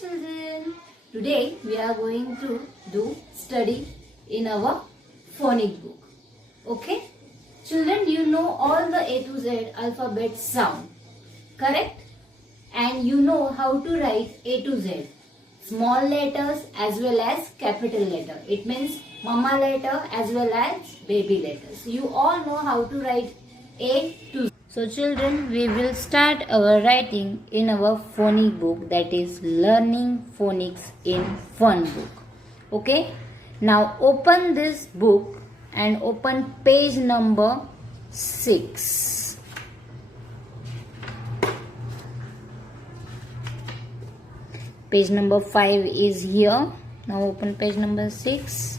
children. Today we are going to do study in our phonic book. Okay? Children, you know all the A to Z alphabet sound. Correct? And you know how to write A to Z. Small letters as well as capital letter. It means mama letter as well as baby letters. You all know how to write A to Z. So children, we will start our writing in our phonic book, that is Learning Phonics in Fun book. Okay? Now open this book and open page number 6. Page number 5 is here. Now open page number 6.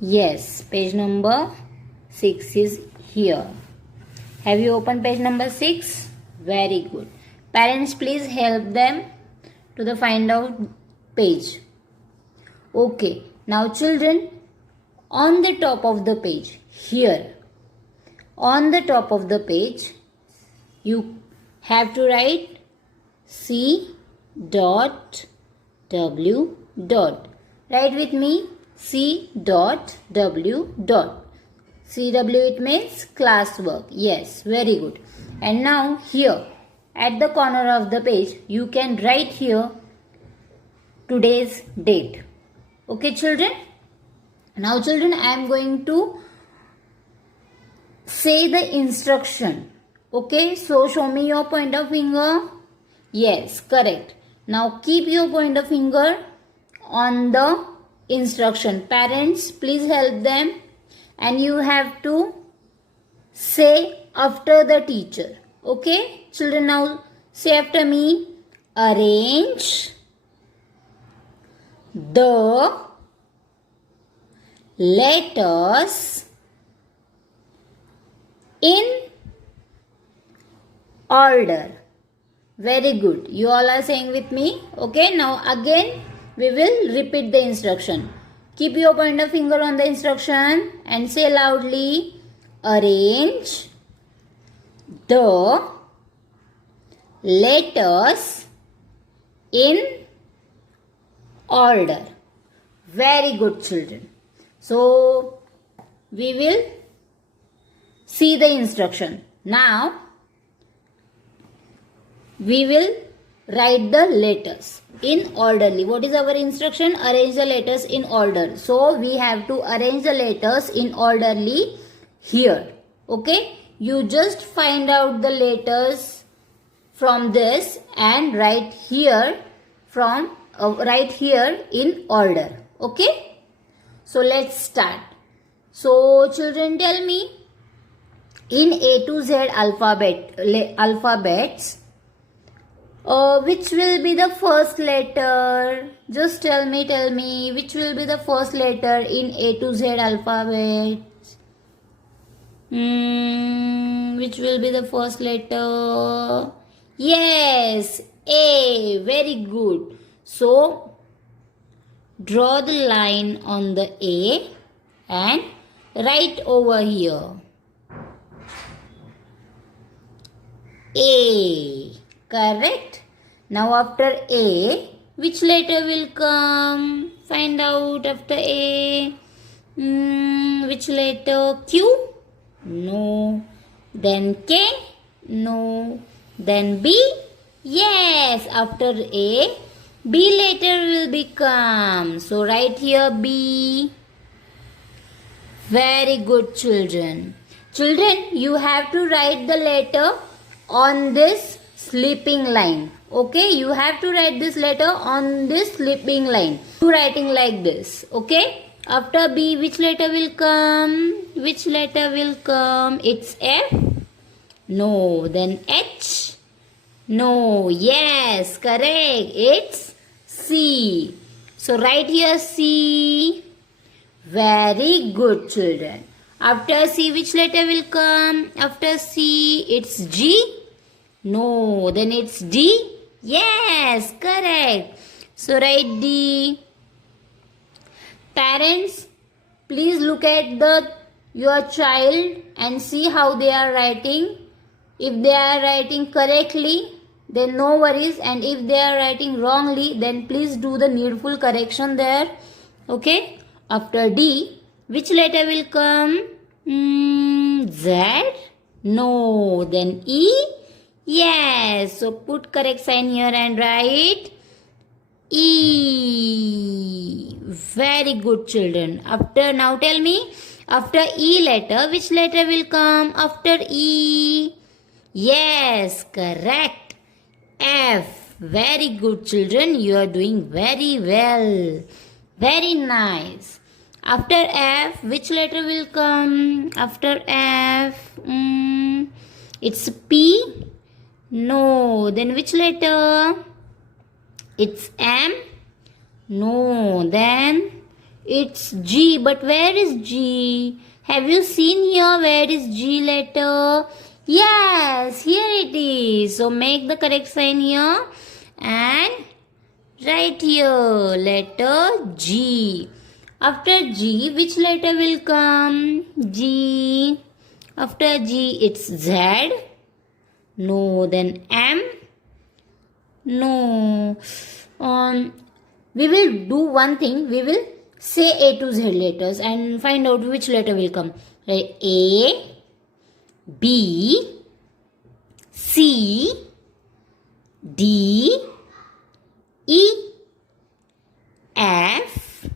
Yes, page number 6 is here. Have you opened page number 6? Very good. Parents, please help them to the find out page. Okay. Now children, on the top of the page, here, on the top of the page, you have to write C dot W dot. Write with me, C dot W dot. CW, it means classwork. Yes, very good. And now here at the corner of the page you can write here today's date. Okay children? Now children, I am going to say the instruction. Okay, so show me your pointer finger. Yes, correct. Now keep your pointer finger on the instruction. Parents, please help them. And you have to say after the teacher. Okay? Children, now say after me. Arrange the letters in order. Very good. You all are saying with me. Okay? Now again we will repeat the instruction. Keep your pointer finger on the instruction and say loudly, arrange the letters in order. Very good children. So, we will see the instruction. Now, we will write the letters in orderly. What is our instruction? Arrange the letters in order. So we have to arrange the letters in orderly here. Okay? You just find out the letters from this and write here in order. Okay? So let's start. So children, tell me, in A to Z alphabets, which will be the first letter? Just tell me, which will be the first letter in A to Z alphabet? Which will be the first letter? Yes, A. Very good. So, draw the line on the A and write over here. A. Correct. Now after A, which letter will come? Find out after A. Which letter? Q? No. Then K? No. Then B? Yes. After A, B letter will become. So write here B. Very good children. Children, you have to write the letter on this sleeping line. Okay, you have to write this letter on this sleeping line. You writing like this. Okay, after B, which letter will come? Which letter will come? It's F? No. Then H? No. Yes, correct. It's C. So write here C. Very good children. After C, which letter will come? After C, it's G? No, then it's D? Yes, correct. So write D. Parents, please look at your child and see how they are writing. If they are writing correctly, then no worries, and if they are writing wrongly, then please do the needful correction there. Okay. After D, which letter will come? Z? No. Then E? Yes. So put correct sign here and write E. Very good, children. Now tell me, after E letter, which letter will come after E? Yes, correct. F. Very good, children. You are doing very well. Very nice. After F, which letter will come? After F, it's P. No. Then which letter? It's M. No. Then it's G. But where is G? Have you seen here where is G letter? Yes, here it is. So make the correct sign here and write here letter G. After G, which letter will come? G. After G, it's Z. No. Then M. No. We will do one thing. We will say A to Z letters and find out which letter will come. Right? A, B, C, D, E, F,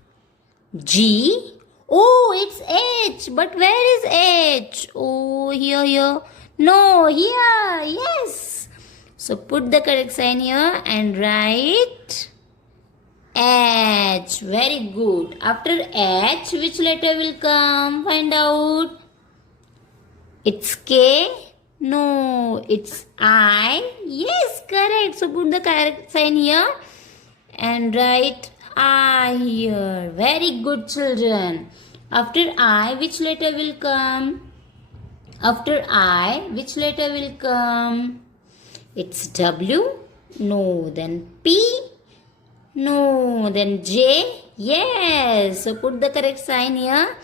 G. Oh, it's H. But where is H? Oh, here. No, here. Yes. So put the correct sign here and write H. Very good. After H, which letter will come? Find out. It's K. No, it's I. Yes, correct. So put the correct sign here and write I here. Very good, children. After I, which letter will come? After I, which letter will come? It's W. No. Then P. No. Then J. Yes. So put the correct sign here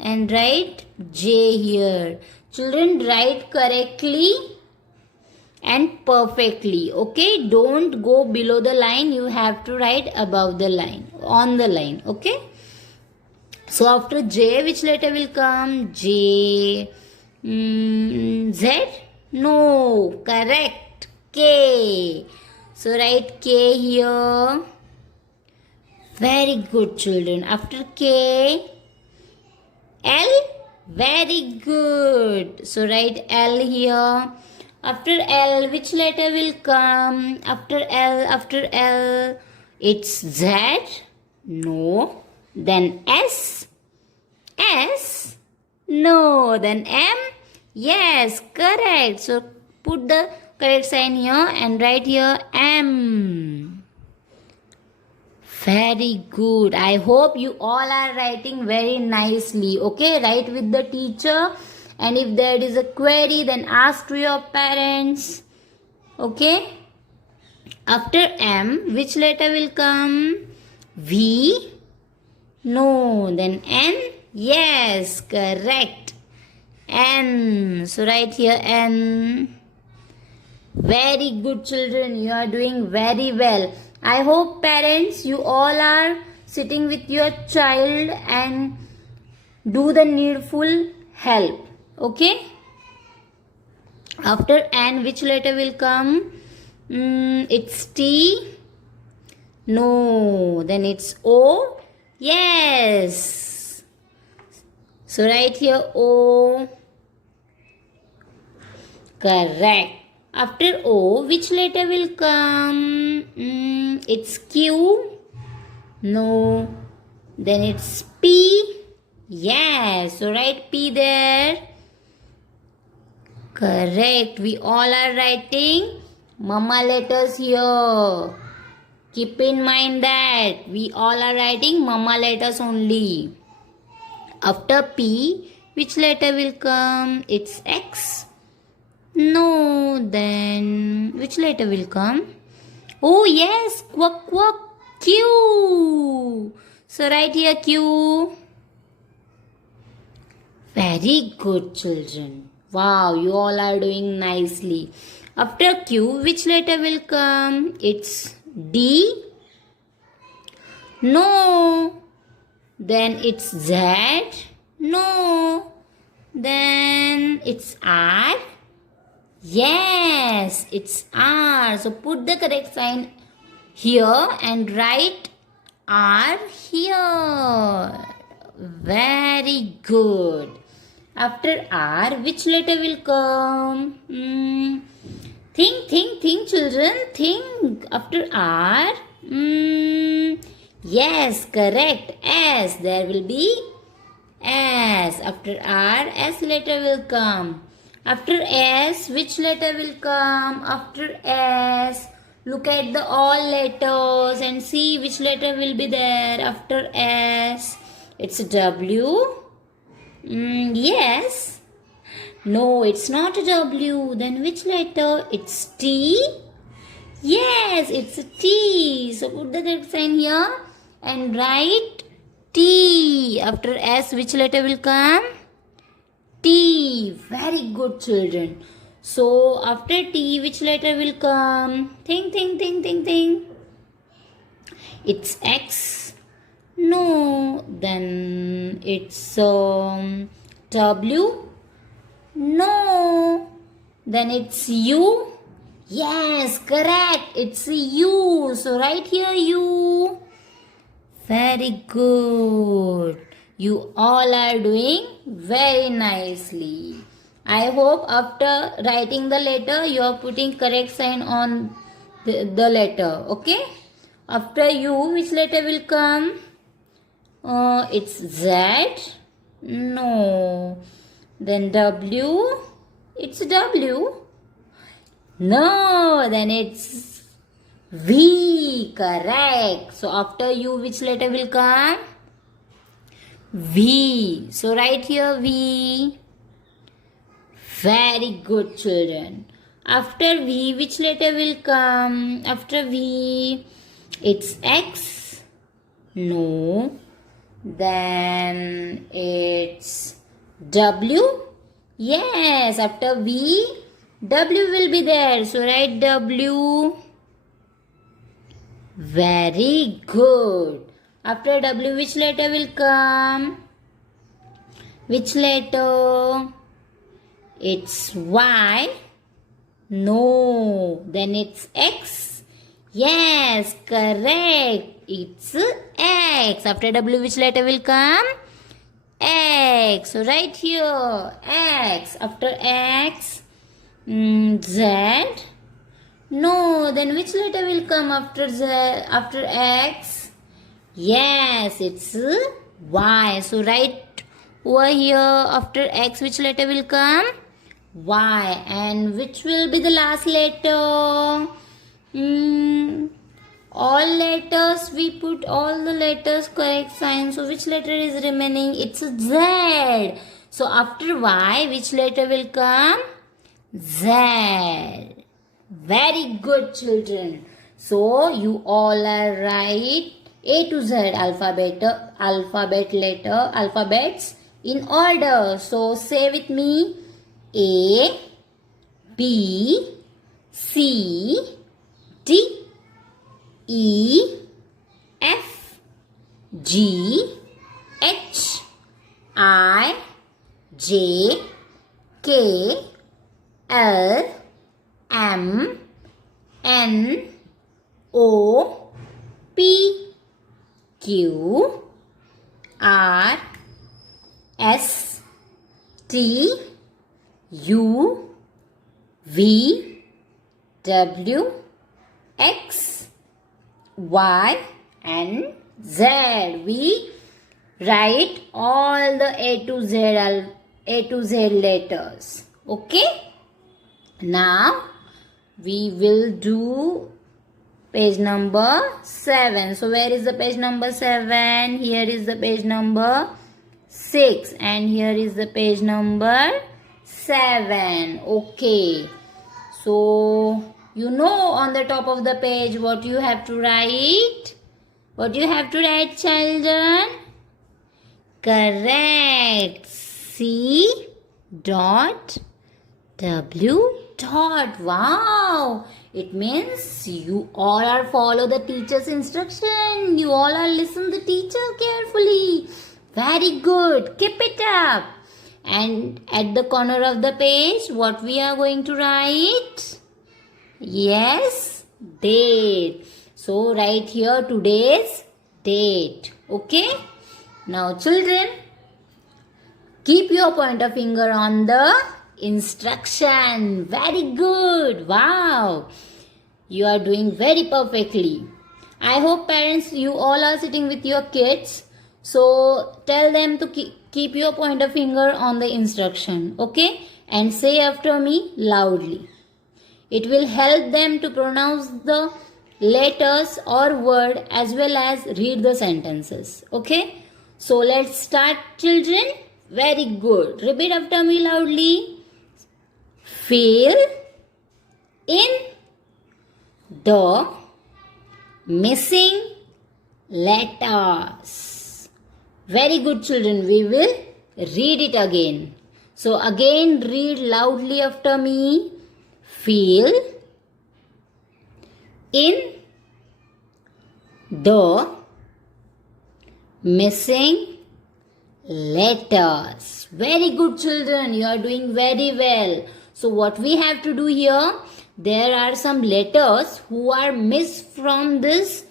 and write J here. Children, write correctly and perfectly. Okay. Don't go below the line. You have to write above the line. On the line. Okay. So after J, which letter will come? J. Z? No. Correct. K. So write K here. Very good, children. After K, L. Very good. So write L here. After L, which letter will come? After L, it's Z. No. Then S. S. No. Then M. Yes, correct. So put the correct sign here and write here M. Very good. I hope you all are writing very nicely. Okay, write with the teacher. And if there is a query, then ask to your parents. Okay. After M, which letter will come? V. No. Then N. Yes, correct. N. So write here N. Very good, children. You are doing very well. I hope parents, you all are sitting with your child and do the needful help. Okay. After N, which letter will come? It's T. No. Then it's O. Yes. So write here O. Correct. After O, which letter will come? It's Q. No. Then it's P. Yes. So write P there. Correct. We all are writing mama letters here. Keep in mind that we all are writing mama letters only. After P, which letter will come? It's X. No. Then which letter will come? Oh yes, quack quack. Q. So write here Q. Very good, children. Wow, you all are doing nicely. After Q, which letter will come? It's D. No. Then it's Z. No. Then it's R. Yes, it's R. So put the correct sign here and write R here. Very good. After R, which letter will come? Think, children. Think. After R. Yes, correct. S. There will be S. After R, S letter will come. After S, which letter will come? After S, look at the all letters and see which letter will be there after S. It's W. Yes. No, it's not a W. Then which letter? It's T. Yes, it's a T. So put the correct sign here and write T. After S, which letter will come? T. Very good, children. So after T, which letter will come? Think. It's X. No. Then it's W. No. Then it's U. Yes, correct. It's U. So write here U. Very good. You all are doing very nicely. I hope after writing the letter, you are putting correct sign on the letter. Okay? After U, which letter will come? It's Z. No. Then W. It's W. No. Then it's V. Correct. So after U, which letter will come? V. So write here V. Very good, children. After V, which letter will come? After V, it's X. No. Then it's W. Yes, after V, W will be there. So write W. Very good. After W, which letter will come? Which letter? It's Y. No. Then it's X. Yes, correct. It's X. After W, which letter will come? X. So right here, X. After X, Z. No. Then which letter will come after Z? After X? Yes, it's Y. So write over here after X, which letter will come? Y. And which will be the last letter? All letters, we put all the letters correct sign. So which letter is remaining? It's Z. So after Y, which letter will come? Z. Very good, children. So you all are right. A to Z alphabets in order. So say with me: A, B, C, D, E, F, G, H, I, J, K, L, M, N, O, P, Q, R, S, T, U, V, W, X, Y, and Z. We write all the A to Z letters. Okay? Now we will do page number 7. So where is the page number 7? Here is the page number 6 and here is the page number 7. Okay. So you know on the top of the page what you have to write? What you have to write, children? Correct. C dot W taught. Wow. It means you all are follow the teacher's instruction. You all are listen the teacher carefully. Very good. Keep it up. And at the corner of the page, what we are going to write? Yes, date. So write here today's date. Okay. Now children, keep your pointer finger on the instruction. Very good. Wow. You are doing very perfectly. I hope parents, you all are sitting with your kids. So tell them to keep your pointer finger on the instruction. Okay. And say after me loudly. It will help them to pronounce the letters or word as well as read the sentences. Okay. So let's start children. Very good. Repeat after me loudly. Fill in the missing letters. Very good children. We will read it again. So again read loudly after me. Fill in the missing letters. Very good children. You are doing very well. So what we have to do here, there are some letters who are missed from this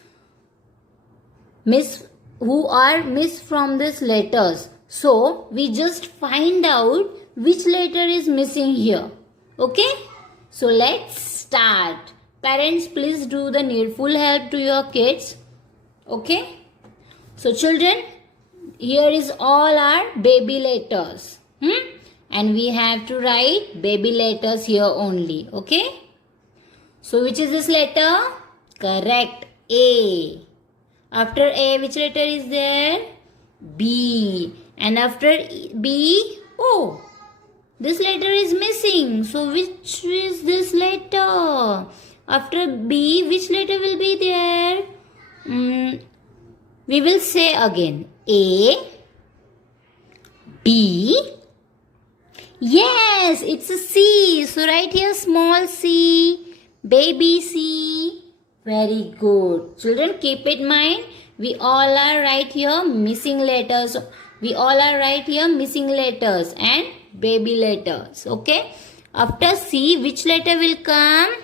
letters. So we just find out which letter is missing here. Okay? So let's start. Parents, please do the needful help to your kids. Okay? So children, here is all our baby letters. And we have to write baby letters here only. Okay? So which is this letter? Correct. A. After A, which letter is there? B. And after B, O. This letter is missing. So which is this letter? After B, which letter will be there? We will say again. A. B. Yes, it's a C. So write here small c. Baby C. Very good. Children, keep it in mind. We all are right here missing letters. We all are right here missing letters and baby letters. Okay. After C, which letter will come?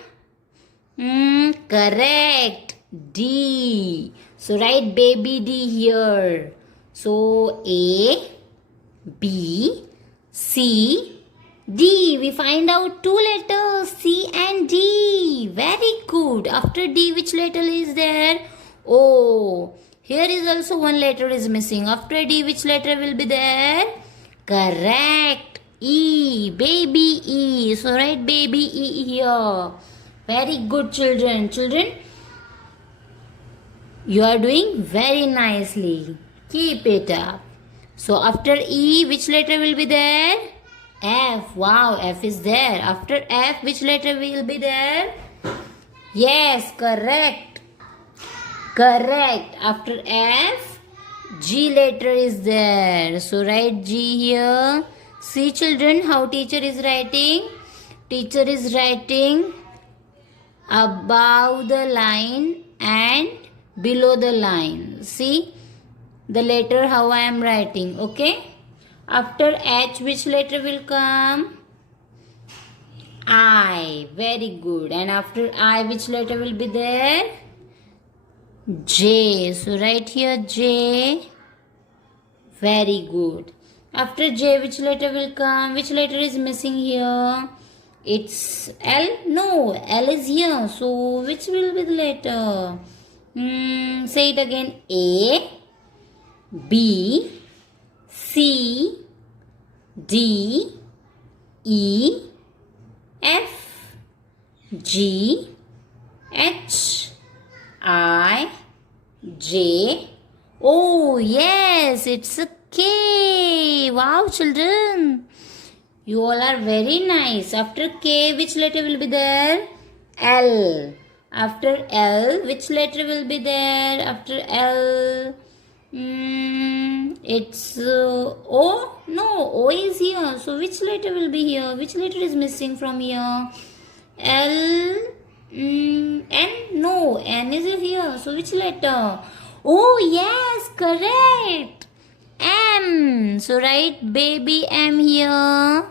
Correct. D. So write baby D here. So A, B, C, D. We find out two letters, C and D. Very good. After D, which letter is there? O. Here is also one letter is missing. After D, which letter will be there? Correct. E. Baby E. So write baby E here. Very good children. Children, you are doing very nicely. Keep it up. So after E, which letter will be there? F. Wow, F is there. After F, which letter will be there? Yes, correct. Correct. After F, G letter is there. So write G here. See children how teacher is writing? Teacher is writing above the line and below the line. See the letter how I am writing. Okay. After H, which letter will come? I. Very good. And after I, which letter will be there? J. So write here J. Very good. After J, which letter will come? Which letter is missing here? It's L? No, L is here. So which will be the letter? Say it again. A, B, C, D, E, F, G, H, I, J. Oh, yes, it's a K. Wow, children. You all are very nice. After K, which letter will be there? L. After L, which letter will be there? After L, it's O. No, O is here. So which letter will be here? Which letter is missing from here? L, N? No, N is here. So which letter? Oh, yes, correct. M. So write baby M here.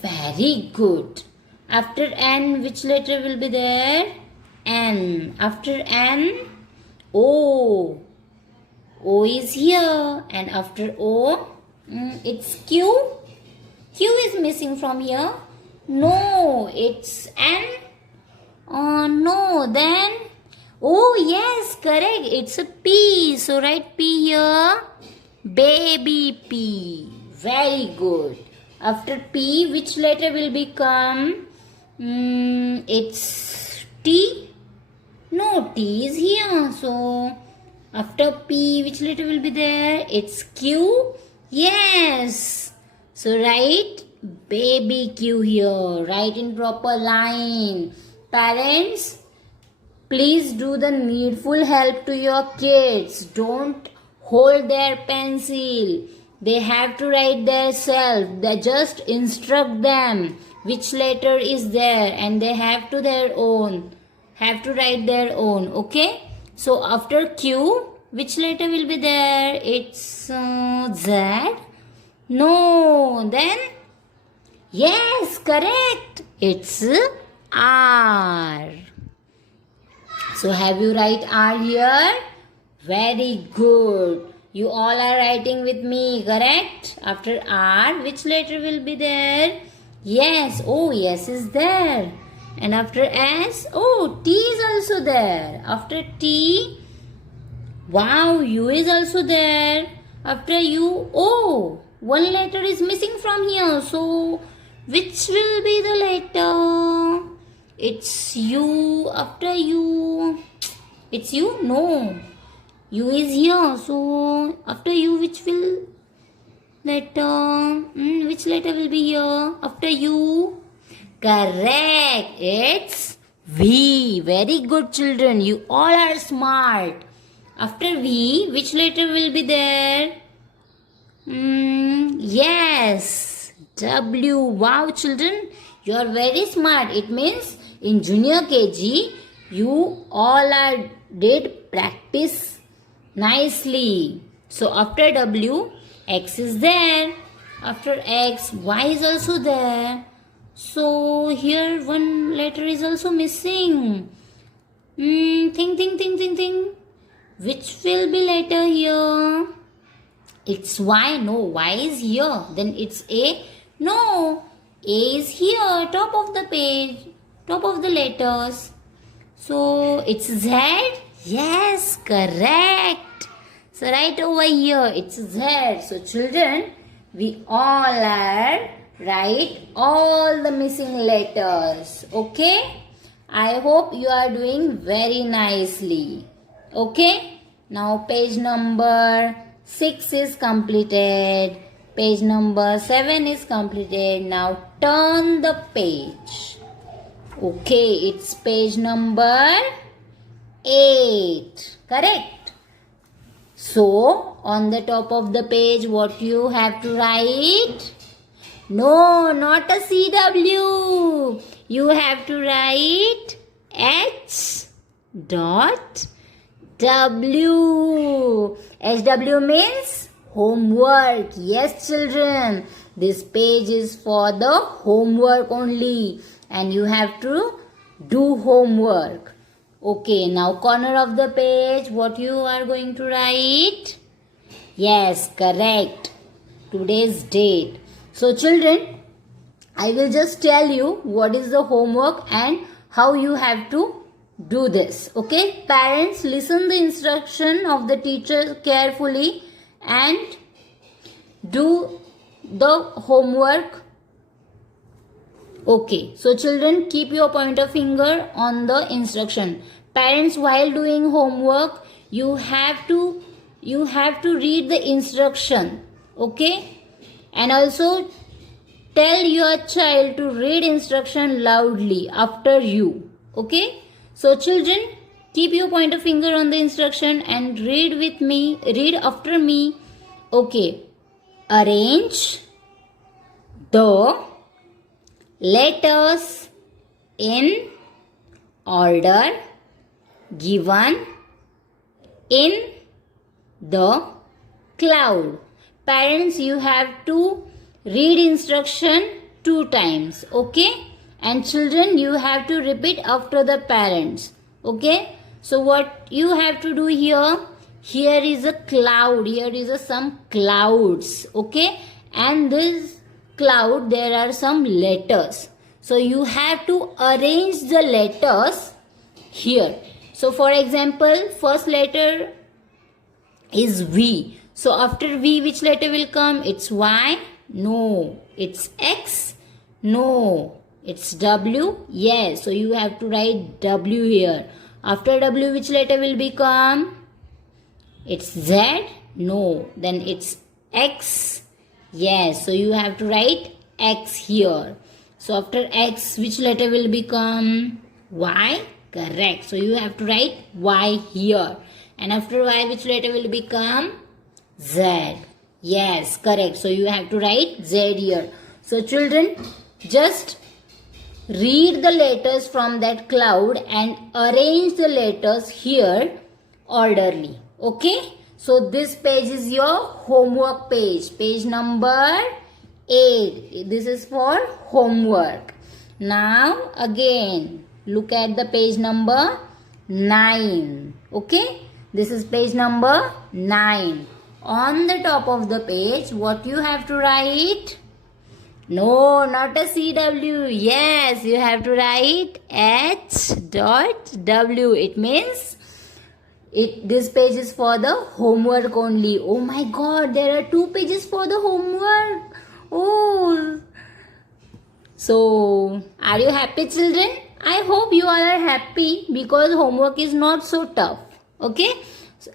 Very good. After N, which letter will be there? N. After N, O. O is here. And after O, it's Q. Q is missing from here. No, it's N. Oh, no, then. Oh, yes, correct. It's a P. So write P here. Baby P. Very good. After P, which letter will become? It's T. No, T is here. So, after P, which letter will be there? It's Q. Yes. So, write baby Q here. Write in proper line. Parents, please do the needful help to your kids. Don't hold their pencil. They have to write themselves. They just instruct them which letter is there, and they have to write their own. Okay. So after Q, which letter will be there? It's Z. No. Then yes, correct. It's R. So have you write R here? Very good. You all are writing with me, correct? After R, which letter will be there? Yes. Oh, yes is there. And after S, oh, T is also there. After T, wow, U is also there. After U, oh, one letter is missing from here. So, which will be the letter? It's U. After U, it's U? No. U is here. So, after U, which letter will be here? After U? Correct. It's V. Very good, children. You all are smart. After V, which letter will be there? Yes. W. Wow, children. You are very smart. It means in junior KG, you all did practice nicely. So after W, X is there. After X, Y is also there. So here one letter is also missing. Think. Which will be letter here? It's Y. No, Y is here. Then it's A. No, A is here. Top of the page. Top of the letters. So it's Z. Yes, correct. So right over here, it's Z. So children, we all write all the missing letters. Okay? I hope you are doing very nicely. Okay? Now page number 6 is completed. Page number 7 is completed. Now turn the page. Okay, it's page number 8. Correct? So, on the top of the page, what you have to write? No, not a CW. You have to write H dot W. HW means homework. Yes, children. This page is for the homework only. And you have to do homework. Okay, now corner of the page, what you are going to write? Yes, correct. Today's date. So children, I will just tell you what is the homework and how you have to do this. Okay, parents, listen the instruction of the teacher carefully and do the homework. Okay, so children, keep your pointer finger on the instruction. Parents, while doing homework, you have to read the instruction. Okay, and also tell your child to read instruction loudly after you. Okay, so children, keep your pointer finger on the instruction and read with me. Read after me. Okay, arrange the letters in order given in the cloud. Parents, you have to read instruction 2 times, okay? And children, you have to repeat after the parents, okay? So what you have to do here, here is a cloud, here is some clouds, okay? And this cloud, there are some letters. So you have to arrange the letters here. So for example, first letter is V. So after V, which letter will come? It's Y? No. It's X? No. It's W? Yes. So you have to write W here. After W, which letter will become? It's Z? No. Then it's X? Yes. So you have to write X here. So after X, which letter will become? Y? Correct. So you have to write Y here. And after Y, which letter will become? Z. Yes, correct. So you have to write Z here. So children, just read the letters from that cloud and arrange the letters here orderly. Okay? So this page is your homework page. Page number 8. This is for homework. Now again, look at the page number 9. Okay? This is page number 9. On the top of the page, what you have to write? No, not a CW. Yes, you have to write H.W. It means this page is for the homework only. Oh my God, there are 2 pages for the homework. Oh. So, are you happy, children? I hope you all are happy because homework is not so tough. Okay?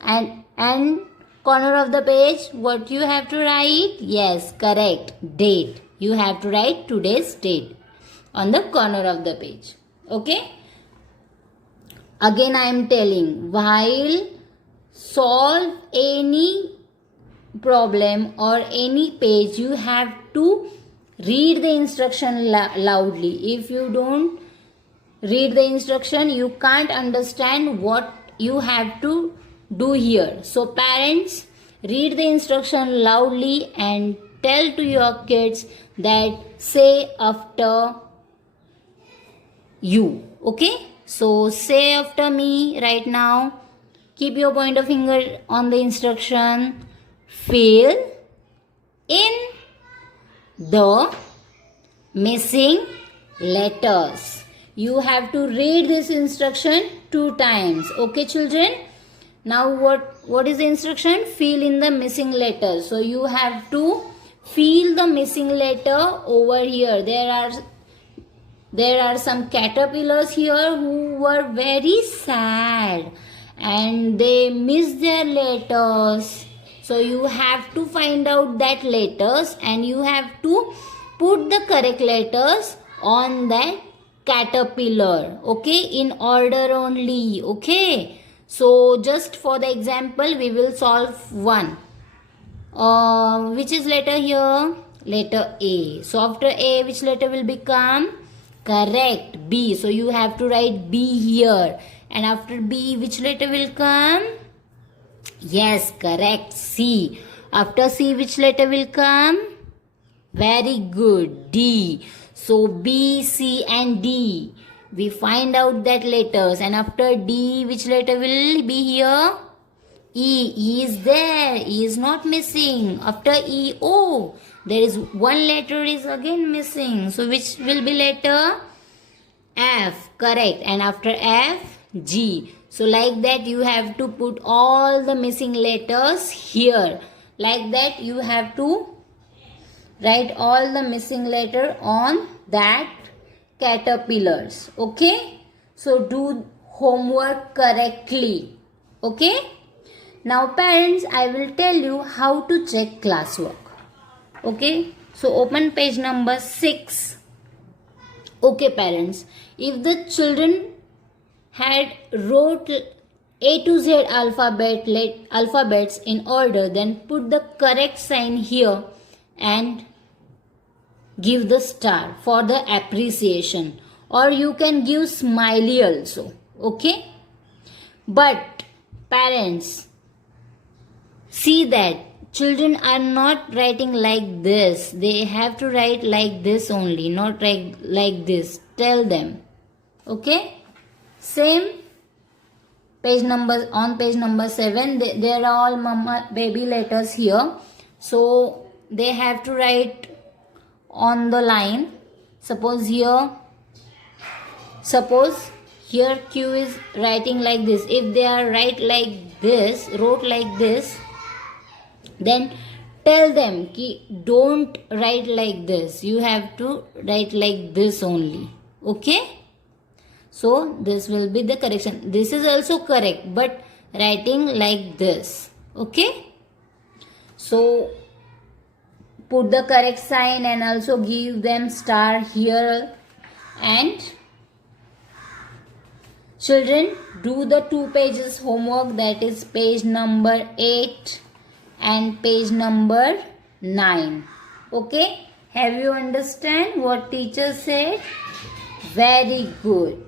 And corner of the page, what you have to write? Yes, correct. Date. You have to write today's date on the corner of the page. Okay? Again, I am telling, while solve any problem or any page, you have to read the instruction loudly. If you don't read the instruction, you can't understand what you have to do here. So parents, read the instruction loudly and tell to your kids that say after you. Okay? So say after me right now. Keep your pointer finger on the instruction. Fill in the missing letters. You have to read this instruction 2 times. Okay, children? Now what is the instruction? Fill in the missing letters. So you have to fill the missing letter over here. There are some caterpillars here who were very sad and they missed their letters. So you have to find out that letters and you have to put the correct letters on that caterpillar. Okay, in order only. Okay. So just for the example, we will solve one. Which is letter here? Letter A. So after A, which letter will become? Correct, B. So you have to write B here. And after B, which letter will come? Yes, correct, C. After C, which letter will come? Very good, D. So B, C and D. We find out that letters. And after D, which letter will be here? E. E is there. E is not missing. After E, O. There is one letter is again missing. So which will be letter? F. Correct. And after F, G. So like that you have to put all the missing letters here. Like that you have to write all the missing letter on that caterpillars. Okay? So do homework correctly. Okay? Now parents, I will tell you how to check classwork. Okay? So open page number 6. Okay parents, if the children had wrote A to Z alphabets in order, then put the correct sign here and give the star for the appreciation. or you can give smiley also. Okay, but parents, see that children are not writing like this. They have to write like this only, not write like this. Tell them. Okay, same page number, on page number 7 there are all mama baby letters here, so they have to write on the line. Suppose here Q is writing like this. If they are wrote like this, then tell them ki don't write like this, you have to write like this only. Okay, so this will be the correction. This is also correct, but writing like this. Okay, so put the correct sign and also give them star here. And children, do the 2 pages homework, that is page number 8 and page number 9. Okay, have you understand what teacher said? Very good.